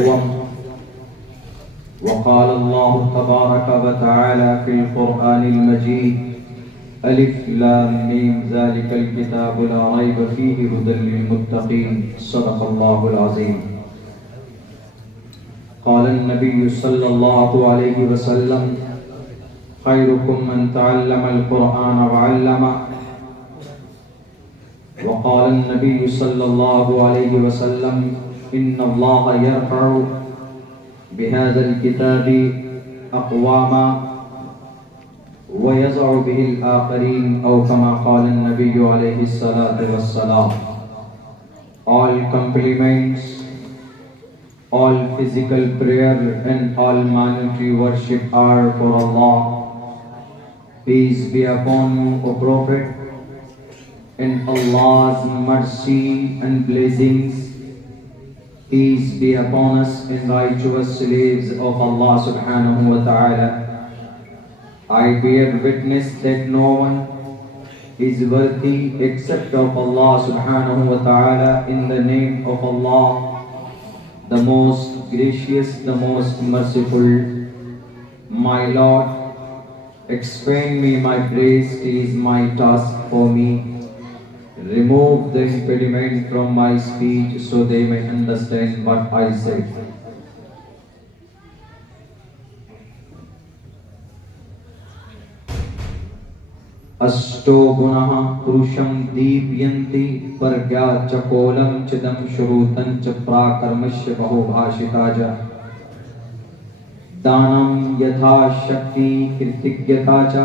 أقوم. وقال الله تبارك وتعالى في القرآن المجيد: ألف لام ميم ذلك الكتاب لا ريب فيه هدى للمتقين. صدق الله العظيم. قال النبي صلى الله عليه وسلم: خيركم من تعلم القرآن وعلمه. وقال النبي صلى الله عليه وسلم: إن الله يرفع بهذا الكتاب أقواما ويضع به الآخرين، أو كما قال النبي عليه الصلاة والسلام. All compliments, all physical prayer and all monetary worship are for Allah. Peace be upon you, O Prophet, and Allah's mercy and blessings. Peace be upon us and righteous slaves of Allah subhanahu wa ta'ala. I bear witness that no one is worthy except of Allah subhanahu wa ta'ala. In the name of Allah, the most gracious, the most merciful. My Lord, expand me my praise, it is my task for me. Remove the impediment from my speech so they may understand what I say. Asto gunaha purusham deepyanti pargya chakolam chidam shurutan cha prakarmashya bahubhashitaja danam yatha shakti kritigyatacha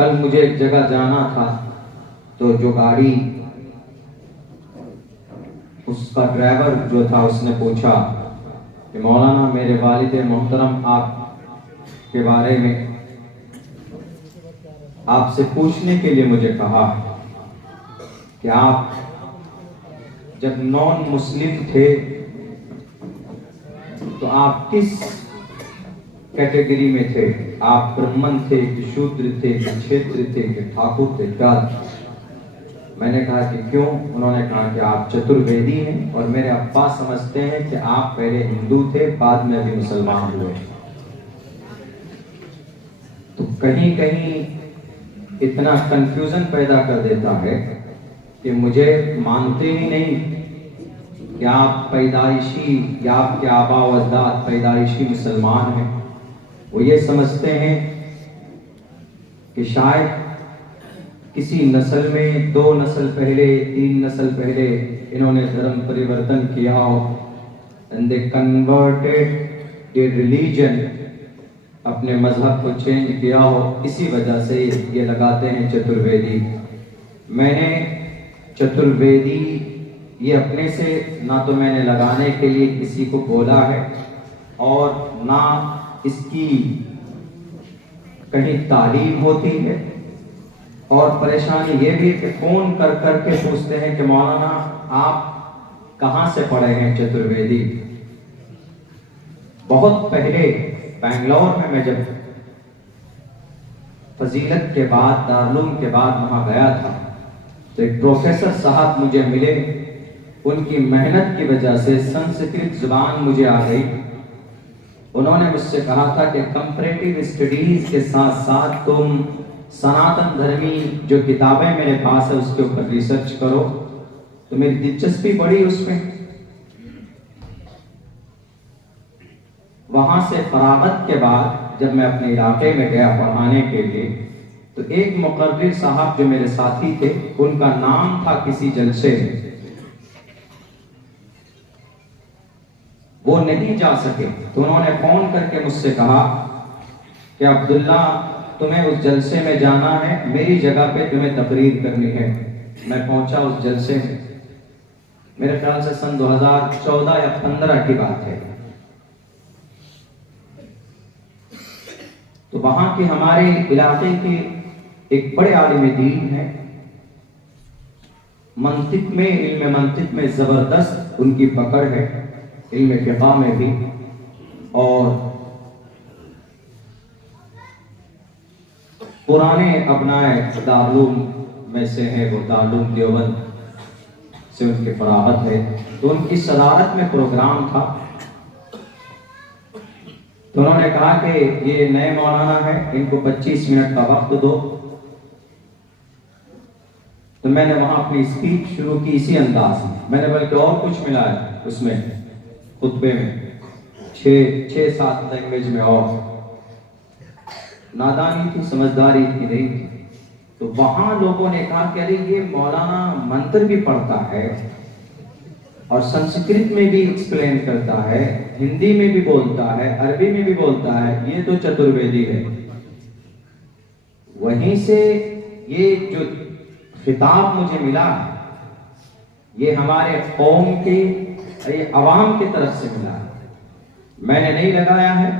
کل مجھے ایک جگہ جانا تھا تو جو گاڑی اس کا ڈرائیور جو تھا اس نے پوچھا کہ مولانا میرے والد محترم آپ کے بارے میں آپ سے پوچھنے کے لیے مجھے کہا کہ آپ جب نان مسلم تھے تو آپ کس کیٹیگری میں تھے؟ آپ برہمن تھے کہ شودر تھے کہ چھیتر تھے کہ ٹھاکر تھے کیا؟ میں نے کہا کہ کیوں؟ انہوں نے کہا کہ آپ چترویدی ہیں اور میرے ابا سمجھتے ہیں کہ آپ پہلے ہندو تھے بعد میں ابھی مسلمان ہوئے۔ تو کہیں کہیں اتنا کنفیوژن پیدا کر دیتا ہے کہ مجھے مانتے ہی نہیں کہ آپ پیدائشی یا آپ کے آبا و اجداد پیدائشی مسلمان ہیں۔ وہ یہ سمجھتے ہیں کہ شاید کسی نسل میں 2 نسل پہلے 3 نسل پہلے انہوں نے دھرم پریورتن کیا ہو and they converted their religion، اپنے مذہب کو چینج کیا ہو، اسی وجہ سے یہ لگاتے ہیں چترویدی۔ میں نے چترویدی یہ اپنے سے نہ تو میں نے لگانے کے لیے کسی کو بولا ہے اور نہ اس کی کہیں تعلیم ہوتی ہے، اور پریشانی یہ بھی کہ فون کر کر کے پوچھتے ہیں کہ مولانا آپ کہاں سے پڑھے ہیں چترویدی۔ بہت پہلے بنگلور میں جب فضیلت کے بعد دارالعلوم کے بعد وہاں گیا تھا تو ایک پروفیسر صاحب مجھے ملے، ان کی محنت کی وجہ سے سنسکرت زبان مجھے آ گئی۔ انہوں نے مجھ سے کہا تھا کہ کمپریٹیو اسٹڈیز کے ساتھ ساتھ تم سناتن دھرمی جو کتابیں میرے پاس ہے اس کے اوپر ریسرچ کرو، تو میری دلچسپی بڑی اس میں۔ وہاں سے فراغت کے بعد جب میں اپنے علاقے میں گیا پڑھانے کے لیے تو ایک مقرر صاحب جو میرے ساتھی تھے ان کا نام تھا کسی جلسے میں، وہ نہیں جا سکے تو انہوں نے فون کر کے مجھ سے کہا کہ عبداللہ تمہیں اس جلسے میں جانا ہے، میری جگہ پہ تمہیں تقریر کرنی ہے۔ میں پہنچا اس جلسے میں، میرے خیال سے سن 2014 یا 15 کی بات ہے۔ تو وہاں کے ہمارے علاقے کے ایک بڑے عالم دین ہیں، منطق میں علم منطق میں زبردست ان کی پکڑ ہے، علم فقہ میں بھی، اور پرانے ابنائے دارالعلوم میں سے ہیں، وہ دارالعلوم دیوبند سے ان کی فراغت ہے، تو ان کی صدارت میں پروگرام تھا۔ تو انہوں نے کہا کہ یہ نئے مولانا ہے، ان کو 25 منٹ کا وقت دو۔ تو میں نے وہاں اپنی اسپیچ شروع کی اسی انداز میں نے بلکہ اور کچھ ملا ہے اس میں خطبے میں 6-7 لینگویج میں، اور نادانی تھی، سمجھداری اتنی نہیں تھی۔ تو وہاں لوگوں نے کہا کہ ارے یہ مولانا منتر بھی پڑھتا ہے اور سنسکرت میں بھی ایکسپلین کرتا ہے، ہندی میں بھی بولتا ہے، عربی میں بھی بولتا ہے، یہ تو چترویدی ہے۔ وہیں سے یہ جو خطاب مجھے ملا یہ ہمارے قوم کے عوام کی طرف سے ملا ہے، میں نے نہیں لگایا ہے،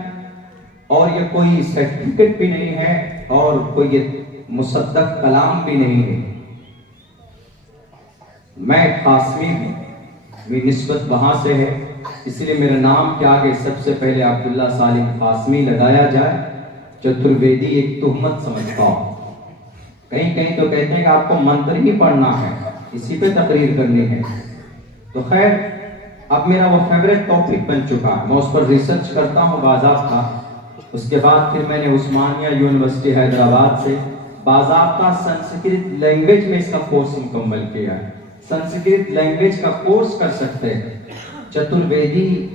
اور یہ کوئی سرٹیفکیٹ بھی نہیں ہے اور کوئی یہ مصدق کلام بھی نہیں ہے۔ میں قاسمی ہوں، میری نسبت وہاں سے ہے، اس لیے میرے نام کے آگے سب سے پہلے عبداللہ سالم قاسمی لگایا جائے۔ چترویدی ایک تہمت سمجھتا ہوں، کہیں کہیں تو کہتے ہیں کہ آپ کو منتر ہی پڑھنا ہے، اسی پہ تقریر کرنی ہے۔ تو خیر اب میرا وہ فیوریٹ ٹاپک بن چکا ہے، میں اس پر ریسرچ کرتا ہوں باضابطہ۔ اس کے بعد پھر میں نے عثمانیہ یونیورسٹی حیدرآباد سے باضابطہ سنسکرت لینگویج میں اس کا کورس مکمل کیا ہے۔ سنسکرت لینگویج کا کورس کر سکتے ہیں۔ چترویدی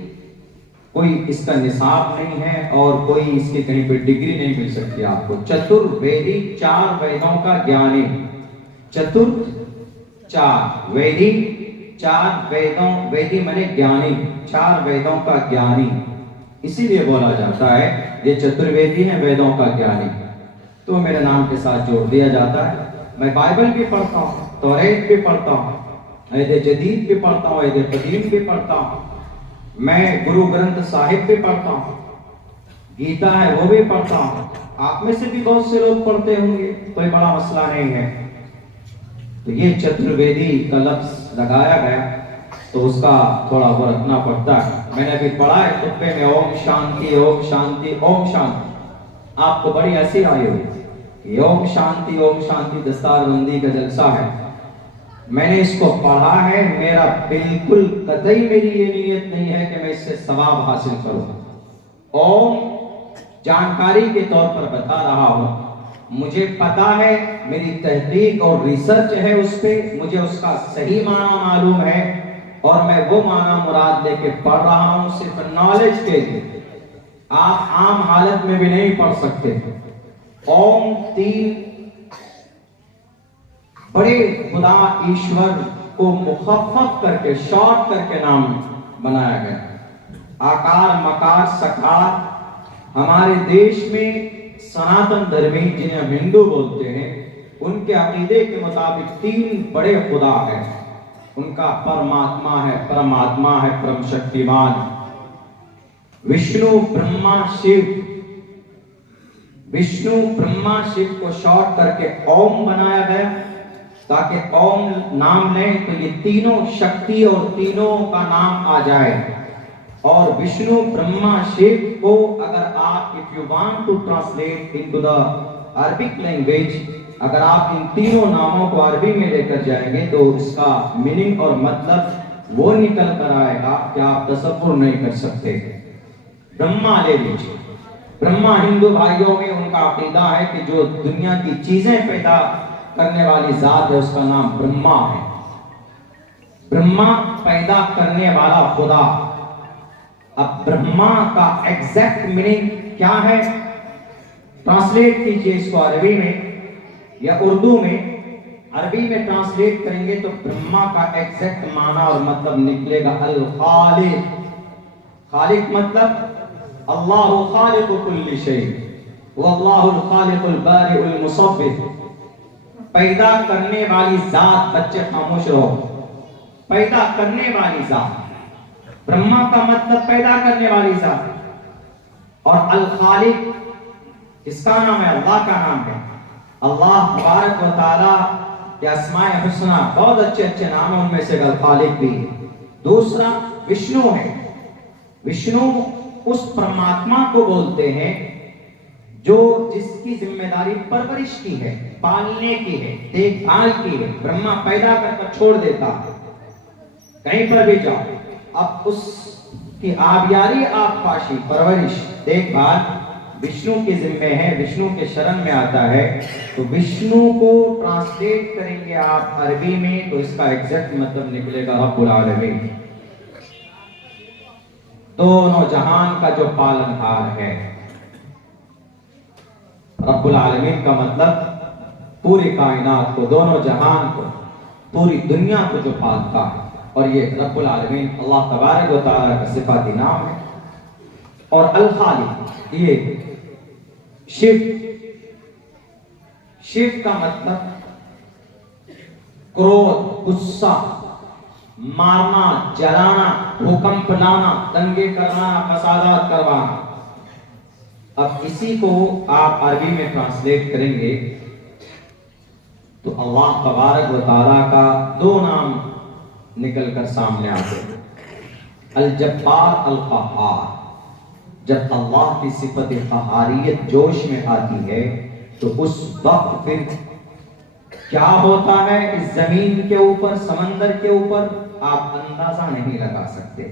کوئی اس کا نصاب نہیں ہے اور کوئی اس کی کہیں پہ ڈگری نہیں مل سکتی آپ کو۔ چترویدی 4 ویدوں کا گیانی، چتر 4 ویدی 4 ویدوں، ویدی منے گیانی، 4 ویدوں کا گیانی، اسی لیے بولا جاتا ہے یہ چترویدی ہے، ویدوں کا گیانی۔ تو میرے نام کے ساتھ جوڑ دیا جاتا ہے۔ میں بائبل بھی پڑھتا ہوں، توریت بھی پڑھتا ہوں، عہد جدید بھی پڑھتا ہوں، عہد قدیم بھی پڑھتا ہوں، میں گرو گرنتھ صاحب بھی پڑھتا ہوں، گیتا ہے وہ بھی پڑھتا ہوں۔ آپ میں سے بھی بہت سے لوگ پڑھتے ہوں گے، کوئی بڑا مسئلہ نہیں ہے۔ تو یہ چترویدی کا لفظ لگایا گیا تو اس کا تھوڑا وہ رکھنا پڑتا ہے۔ میں نے ابھی پڑھا ہے خطبے میں اوم شانتی اوم شانتی اوم شانتی، آپ کو بڑی ہنسی آئی ہوئی کہ اوم شانتی دستار بندی کا جلسہ ہے۔ میں نے اس کو پڑھا ہے، میرا بالکل قطعی میری یہ نیت نہیں ہے کہ میں اس سے ثواب حاصل کروں۔ اوم جانکاری کے طور پر بتا رہا ہوں، مجھے پتا ہے، میری تحقیق اور ریسرچ ہے اس پہ، مجھے اس کا صحیح معنی معلوم ہے اور میں وہ معنی مراد لے کے پڑھ رہا ہوں صرف نالج کے لیے۔ آپ عام حالت میں بھی نہیں پڑھ سکتے۔ اوم 3 بڑے خدا ایشور کو مخفف کر کے شارٹ کر کے نام بنایا گیا۔ آکار مکار سکار، ہمارے دیش میں سناتن دھرمی جنہیں ہم ہندو بولتے ہیں، ان کے عقیدے کے مطابق 3 بڑے خدا ہیں۔ ان کا پرماتما ہے، پرم شکتیمان، وشنو برہما شیو۔ وشنو برہما شیو کو شارٹ کر کے اوم بنایا گیا تاکہ اوم نام لیں تو یہ تینوں شکتی اور تینوں کا نام آ جائے۔ اور وشنو برہما شیو کو اگر آپ if you want to translate into the Arabic language، اگر آپ ان تینوں ناموں کو عربی میں لے کر جائیں گے تو اس کا میننگ اور مطلب وہ نکل کر آئے گا کہ آپ تصور نہیں کر سکتے۔ برہما لے لیجیے، برہما ہندو بھائیوں میں ان کا عقیدہ ہے کہ جو دنیا کی چیزیں پیدا کرنے والی ذات ہے اس کا نام برہما ہے۔ برہما پیدا کرنے والا خدا۔ اب برہما کا ایگزیکٹ میننگ کیا ہے؟ ٹرانسلیٹ کیجئے اس کو عربی میں یا اردو میں۔ عربی میں ٹرانسلیٹ کریں گے تو برہما کا ایگزیکٹ معنی اور مطلب نکلے گا الخالق۔ خالق مطلب اللہ خالق کل شیء واللہ الخالق البارئ المصور، پیدا کرنے والی ذات۔ بچے خاموش رہو، پیدا کرنے والی ذات۔ برہما کا مطلب پیدا کرنے والی ذات، اور الخالق اس کا نام ہے، اللہ کا نام ہے۔ اللہ تبارک و تعالیٰ کے اسماء حسنہ بہت اچھے نام ہیں، ان میں سے الخالق بھی۔ دوسرا وشنو ہے۔ وشنو اس پرماتما کو بولتے ہیں جو جس کی ذمہ داری پرورش کی ہے، پالنے کی ہے، دیکھ بھال کی ہے۔ برہما پیدا کر چھوڑ دیتا، کہیں پر بھی جاؤ، اب اس کی آبیاری، آب پاشی، پرورش، دیکھ بھال وشنو کے ذمہ ہے، وشنو کے شرن میں آتا ہے۔ تو وشنو کو ٹرانسلیٹ کریں گے آپ عربی میں تو اس کا ایگزیکٹ مطلب نکلے گا رب العالمین، دونوں جہان کا جو پالنہار ہے۔ رب العالمین کا مطلب پوری کائنات کو، دونوں جہان کو، پوری دنیا کو جو پالتا ہے، اور یہ رب العالمین اللہ تبارک و تعالیٰ کا صفاتی نام ہے۔ اور الخالق یہ شیو، شیو کا مطلب کرودھ، غصہ، مارنا، جلانا، بھوکمپ لانا، دنگے کرنا، فسادات کروانا۔ اب اسی کو آپ عربی میں ٹرانسلیٹ کریں گے تو اللہ تبارک و تعالیٰ کا 2 نام نکل کر سامنے آتے ہیں، الجبار، القہار۔ جب اللہ کی صفت قہاریت جوش میں آتی ہے تو اس وقت پھر کیا ہوتا ہے اس زمین کے اوپر، سمندر کے اوپر، آپ اندازہ نہیں لگا سکتے۔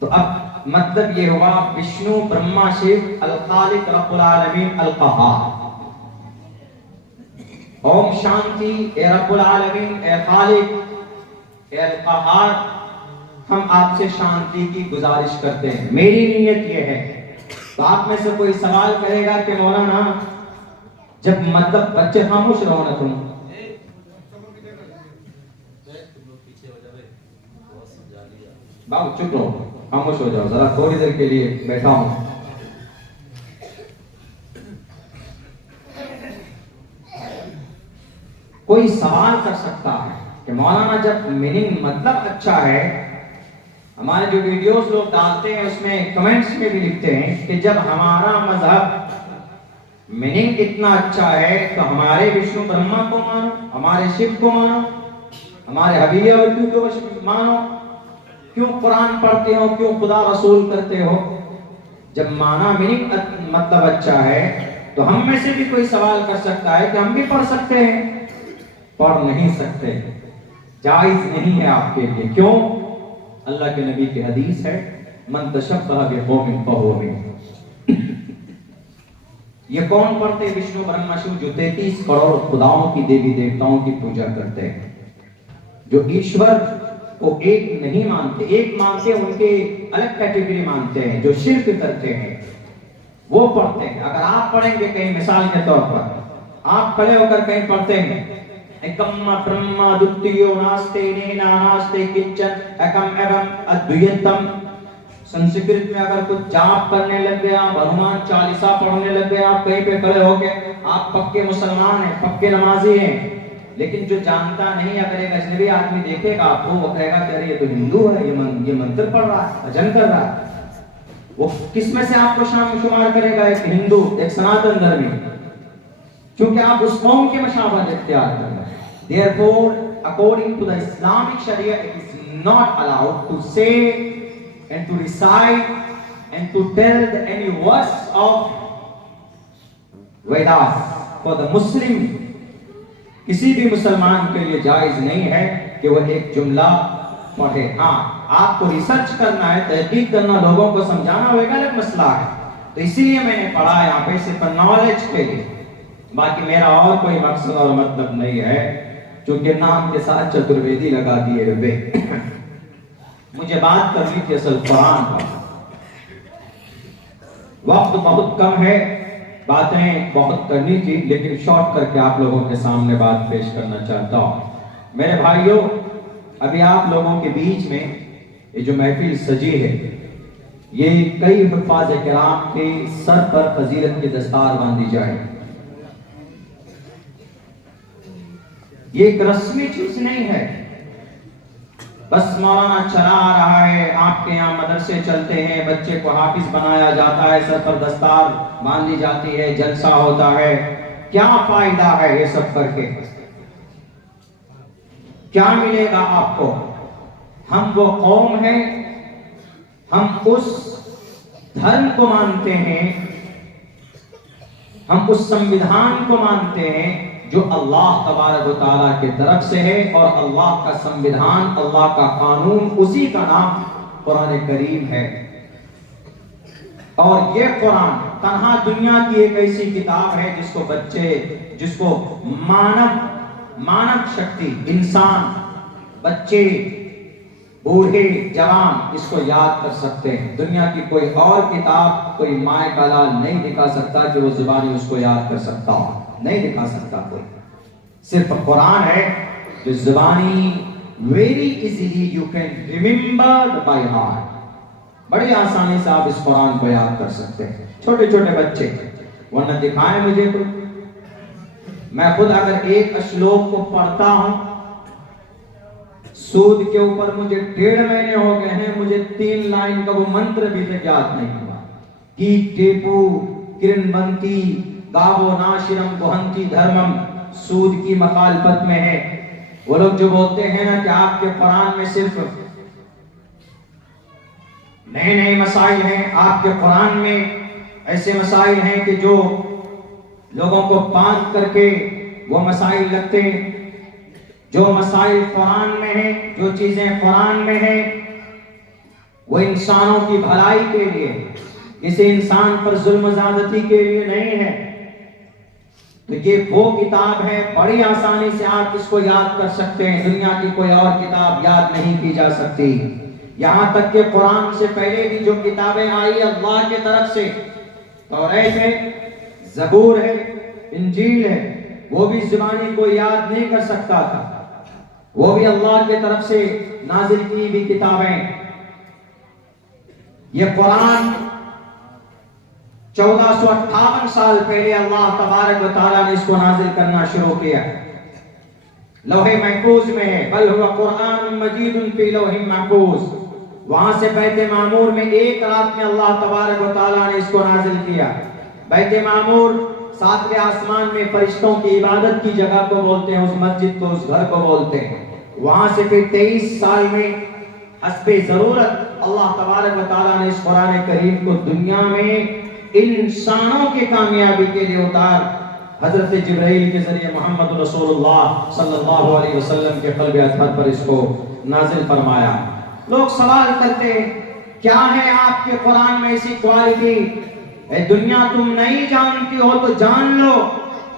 تو اب مطلب یہ ہوا وشنو برہما شیو، الخالق رب العالمین، القہار۔ اوم شانتی، اے رب العالمین، اے خالق، اے القہار، ہم آپ سے شانتی کی گزارش کرتے ہیں۔ میری نیت یہ ہے، تو آپ میں سے کوئی سوال کرے گا کہ مولانا جب مطلب، بچے خاموش رہو نا تم، بابو چپ رہو، خاموش ہو جاؤ ذرا، تھوڑی دیر کے لیے بیٹھا ہوں۔ کوئی سوال کر سکتا ہے کہ مولانا جب میننگ مطلب اچھا ہے، ہمارے جو ویڈیوز لوگ ڈالتے ہیں اس میں کمنٹس میں بھی لکھتے ہیں کہ جب ہمارا مذہب میننگ اتنا اچھا ہے تو ہمارے وشنو برہما کو مانو، ہمارے شیو کو مانو، ہمارے حبیبی اولو کو مانو، کیوں قرآن پڑھتے ہو، کیوں خدا رسول کرتے ہو؟ جب مانا میننگ مطلب اچھا ہے تو ہم میں سے بھی کوئی سوال کر سکتا ہے کہ ہم بھی پڑھ سکتے ہیں، پڑھ نہیں سکتے، جائز نہیں ہے آپ کے لیے۔ کیوں؟ اللہ کے نبی کی حدیث ہے من تشبہ بقوم فہو منہم۔ یہ کون پڑھتے وشنو برہما شیو؟ جو 33 کروڑ خداؤں کی دیوی دیوتاؤں کی پوجا کرتے ہیں، جو ایشور کو ایک نہیں مانتے، ایک مانتے ان کے الگ کیٹیگری مانتے ہیں، جو شرک کرتے ہیں وہ پڑھتے ہیں۔ اگر آپ پڑھیں گے کہیں مثال کے طور پر آپ کھڑے ہو کر کہیں پڑھتے ہیں ایکم برہما دتیو ناستے نینا ناستے کنچن ایکم ایوم ادویتم، سنسکرت میں اگر کچھ جاپ کرنے لگ گئے، آپ ہنومان چالیسا پڑھنے لگ گئے، آپ کہیں پہ کھڑے ہو کے آپ پکے مسلمان ہیں، پکے نمازی ہیں، لیکن جو جانتا نہیں اگر ایک اجنبی آدمی دیکھے گا آپ کو، وہ کہے گا کہ ارے یہ تو ہندو ہے، یہ منتر پڑھ رہا ہے، بھجن کر رہا ہے، وہ کس میں سے آپ کو شمار کرے گا؟ ایک ہندو، ایک سناتن دھرمی، چونکہ آپ اس قوم کے مشابہت اختیار کر رہے ہیں۔ Therefore, according to the Islamic Sharia, it is not allowed to say and to recite and to tell any verse of Vedas for the Muslim. کسی بھی مسلمان کے لیے جائز نہیں ہے کہ وہ ایک جملہ پڑھے۔ ہاں آپ کو ریسرچ کرنا ہے، تحقیق کرنا، لوگوں کو سمجھانا ہوگا، الگ مسئلہ ہے، تو اسی لیے میں نے پڑھا یہاں پہ صرف نالج کے لیے، باقی میرا اور کوئی مقصد اور مطلب نہیں ہے، چونکہ نام کے ساتھ چترویدی لگا دیے ہوئے۔ مجھے بات کرنی تھی اصل قرآن پر، وقت بہت کم ہے، باتیں بہت کرنی تھی، لیکن شارٹ کر کے آپ لوگوں کے سامنے بات پیش کرنا چاہتا ہوں۔ میرے بھائیوں، ابھی آپ لوگوں کے بیچ میں یہ جو محفل سجی ہے، یہ کئی حفاظ کرام کے سر پر فضیلت کی دستار باندھی جائے۔ یہ ایک رسمی چیز نہیں ہے، بس مولانا چلا آ رہا ہے، آپ کے یہاں مدرسے چلتے ہیں، بچے کو حافظ بنایا جاتا ہے، سر پر دستار باندھی جاتی ہے، جلسہ ہوتا ہے، کیا فائدہ ہے یہ سب کر کے؟ کیا ملے گا آپ کو؟ ہم وہ قوم ہیں، ہم اس دھرم کو مانتے ہیں، ہم اس سنویدھان کو مانتے ہیں جو اللہ تبارک و تعالیٰ کی طرف سے ہے، اور اللہ کا سنویدھان، اللہ کا قانون، اسی کا نام قرآن کریم ہے۔ اور یہ قرآن تنہا دنیا کی ایک ایسی کتاب ہے جس کو بچے، جس کو مانو شکتی، انسان، بچے، بوڑھے، جوان اس کو یاد کر سکتے ہیں۔ دنیا کی کوئی اور کتاب، کوئی مائے کا لال نہیں دکھا سکتا کہ وہ زبانی اس کو یاد کر سکتا ہو، نہیں دکھا سکتا کوئی۔ صرف قرآن ہے جو زبانی very easily you can remember by heart، بڑی آسانی سے آپ اس قرآن کو یاد کر سکتے ہیں، چھوٹے چھوٹے بچے۔ ورنہ دکھائیں مجھے تو، میں خود اگر ایک اشلوک کو پڑھتا ہوں، سود کے اوپر مجھے 1.5 مہینے ہو گئے ہیں، مجھے 3 لائن کا وہ منتر بھی یاد نہیں ہوا۔ کی ٹیپو کرن بنتی گاو ناشرم بہنتی دھرمم، سود کی مخالفت میں ہے۔ وہ لوگ جو بولتے ہیں نا کہ آپ کے قرآن میں صرف نئے نئے مسائل ہیں، آپ کے قرآن میں ایسے مسائل ہیں کہ جو لوگوں کو باندھ کر کے وہ مسائل لگتے ہیں۔ جو مسائل قرآن میں ہیں، جو چیزیں قرآن میں ہیں، وہ انسانوں کی بھلائی کے لیے، کسی انسان پر ظلم زیادتی کے لیے نہیں ہے۔ تو یہ وہ کتاب ہے، بڑی آسانی سے آپ اس کو یاد کر سکتے ہیں، دنیا کی کوئی اور کتاب یاد نہیں کی جا سکتی۔ یہاں تک کہ قرآن سے پہلے بھی جو کتابیں آئی اللہ کی طرف سے، توریت ہے، زبور ہے، انجیل ہے، وہ بھی زبانی کو یاد نہیں کر سکتا تھا، وہ بھی اللہ کی طرف سے نازل کی بھی کتابیں۔ یہ قرآن 1458 سال پہلے اللہ تبارک و تعالیٰ نے اس کو نازل کرنا شروع کیا۔ لوح محفوظ میں ہے، بل ہوا قرآن مجید فی لوح محفوظ. وہاں سے بیت معمور میں ایک رات میں اللہ تبارک و تعالیٰ نے اس کو نازل کیا. بیت معمور 7ویں آسمان میں فرشتوں کی عبادت کی جگہ کو بولتے ہیں، اس مسجد کو، اس گھر کو بولتے ہیں. وہاں سے پھر 23 سال میں حسب ضرورت اللہ تبارک و تعالیٰ نے اس قرآن کریم کو دنیا میں انسانوں کی کامیابی کے لیے اتار حضرت جبرائیل کے ذریعے محمد رسول اللہ صلی اللہ علیہ وسلم کے قلب اطہر پر اس کو نازل فرمایا. لوگ سوال کرتے ہیں کیا ہے آپ کے قرآن میں ایسی کوالٹی؟ اے دنیا تم نہیں جانتی ہو تو جان لو.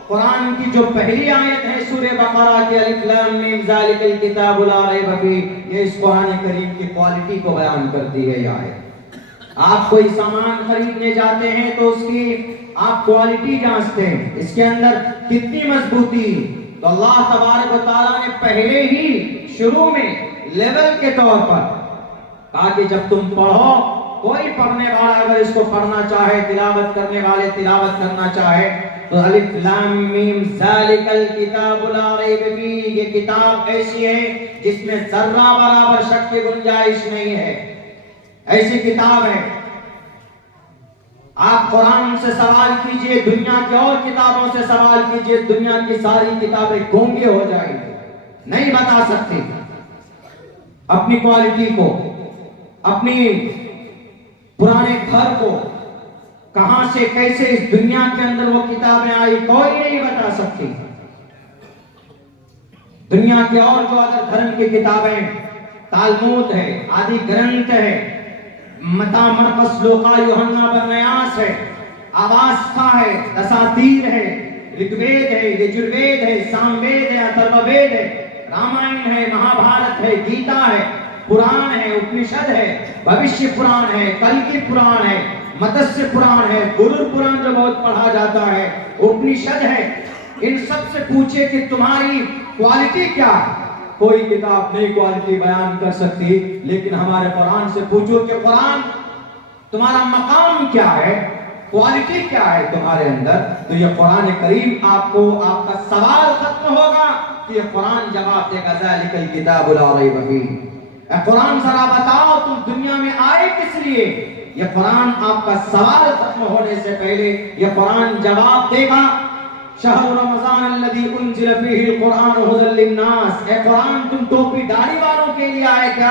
قرآن کی جو پہلی آیت ہے سورہ بقرہ کے الف لام میم ذالک الکتاب لا ریب فیہ، یہ اس قرآن کریم کی کوالٹی کو بیان کرتی ہے. یہ آیت آپ کوئی سامان خریدنے جاتے ہیں تو اس کی آپ کوالٹی جانچتے ہیں، اس کے اندر کتنی مضبوطی. تو اللہ تبارک و تعالیٰ نے پہلے ہی شروع میں لیول کے طور پر کہا کہ جب تم پڑھو، کوئی پڑھنے والا اگر اس کو پڑھنا چاہے، تلاوت کرنے والے تلاوت کرنا چاہے تو الف لام میم ذالک الکتاب لا ریب فیہ، یہ کتاب ایسی ہے جس میں ذرہ برابر شک کی گنجائش نہیں ہے. ایسی کتاب ہے. آپ قرآن سے سوال کیجئے، دنیا کی اور کتابوں سے سوال کیجئے، دنیا کی ساری کتابیں گونگے ہو جائیں گے، نہیں بتا سکتی اپنی کوالٹی کو، اپنی پرانے گھر کو، کہاں سے کیسے اس دنیا کے اندر وہ کتابیں آئی، کوئی نہیں بتا سکتی. دنیا کے اور جو اگر دھرم کی کتابیں، تالمود ہے، آدی گرنتھ ہے، متا مرقس لوقا یوحنا برنیاس ہے، آواستا ہے، دساتیر ہے، رگوید ہے، یجروید ہے، ساموید ہے، اتھروید ہے، رامائن ہے، مہابھارت ہے، گیتا ہے، پران ہے، اپنشد ہے، بھوشیہ پران ہے، کلکی پران ہے، متسیہ پران ہے، گرور پران جو بہت پڑھا جاتا ہے، اپنشد ہے. ان سب سے پوچھے کہ تمہاری کوالٹی کیا ہے؟ کوئی کتاب نئی کوالٹی بیان کر سکتی، لیکن ہمارے قرآن سے پوچھو کہ قرآن تمہارا مقام کیا ہے، کوالٹی کیا ہے تمہارے اندر، تو یہ قرآن کریم آپ کو، آپ کا سوال ختم ہوگا کہ یہ قرآن جواب دے گا ذالک الکتاب لا ریب فیہ. اے قرآن ذرا بتاؤ تم دنیا میں آئے کس لیے؟ یہ قرآن آپ کا سوال ختم ہونے سے پہلے یہ قرآن جواب دے گا. شہر رمضان الذی انزل فیہ القرآن ھدی للناس. اے قرآن تم ٹوپی داڑھی والوں کے لیے آئے کیا؟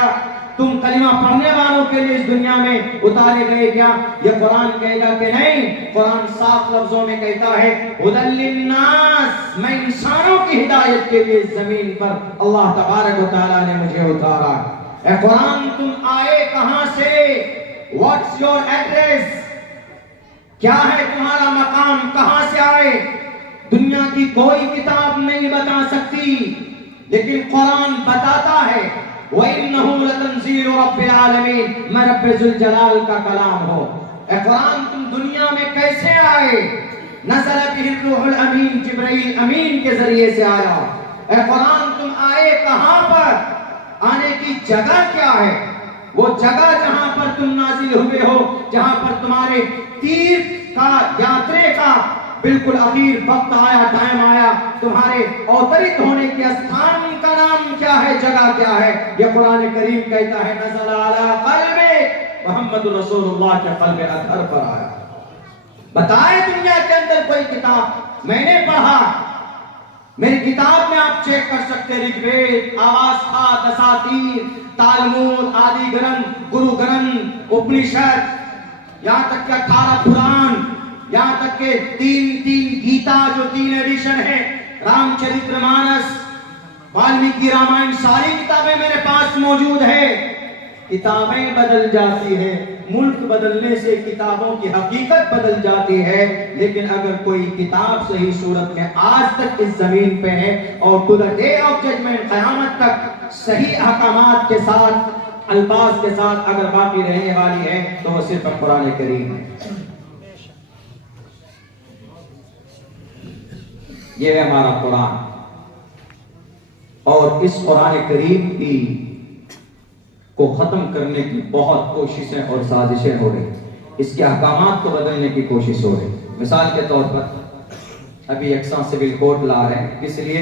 تم کلمہ پڑھنے والوں کے لیے اس دنیا میں اتارے گئے کیا؟ یہ قرآن کہے گا کہ نہیں. قرآن صاف لفظوں میں کہتا ہے ھدی للناس، میں انسانوں کی ہدایت کے لیے زمین پر اللہ تبارک و تعالیٰ نے مجھے اتارا. اے قرآن تم آئے کہاں سے؟ What's your address? کیا ہے تمہارا مقام؟ کہاں سے آئے؟ دنیا کی کوئی کتاب نہیں بتا سکتی، لیکن قرآن بتاتا ہے. وَإِنَّهُ لَتَنزِيلُ رَبِّ الْعَالَمِينَ، میں رب ذوالجلال کا کلام ہو. اے قرآن تم دنیا میں کیسے آئے؟ نزل بِهِ الروح الامین، جبرائیل امین کے ذریعے سے آیا. اے قرآن تم آئے کہاں پر؟ آنے کی جگہ کیا ہے؟ وہ جگہ جہاں پر تم نازل ہوئے ہو، جہاں پر تمہارے تیرتھ کا، یاترے کا بالکل اخیر وقت آیا، ٹائم آیا، تمہارے اوترت ہونے کے استھان کا نام کیا ہے، جگہ کیا ہے؟ یہ قرآن کریم کہتا ہے نزل علی قلبک، محمد رسول اللہ کے قلب اطہر پر آیا. بتائے دنیا کے اندر کوئی کتاب؟ میں نے پڑھا، میری کتاب میں آپ چیک کر سکتے، رگوید، آواستا، دساتیر، تالمود، آدی گرنتھ، گرو گرنتھ، اپنشد، یہاں تک کہ 18 پران، یہاں تک کہ تین گیتا جو 3 ایڈیشن ہے، رام چرتر مانس، والمیکی رامائن، ساری کتابیں میرے پاس موجود ہے. کتابیں بدل جاتی ہیں، ملک بدلنے سے کتابوں کی حقیقت بدل جاتی ہے، لیکن اگر کوئی کتاب صحیح صورت میں آج تک اس زمین پہ ہے اور to the day of judgment, قیامت تک صحیح احکامات کے ساتھ، الفاظ کے ساتھ اگر باقی رہنے والی ہے تو وہ صرف قرآن کریم ہے. یہ ہے ہمارا قرآن، اور اس قرآن کریم کی کو ختم کرنے کی بہت کوششیں اور سازشیں ہو رہی، اس کے احکامات کو بدلنے کی کوشش ہو رہی. مثال کے طور پر ابھی یکساں سول کوڈ لا رہے ہیں، کس لیے؟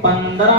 15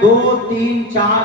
2, 3, 4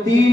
3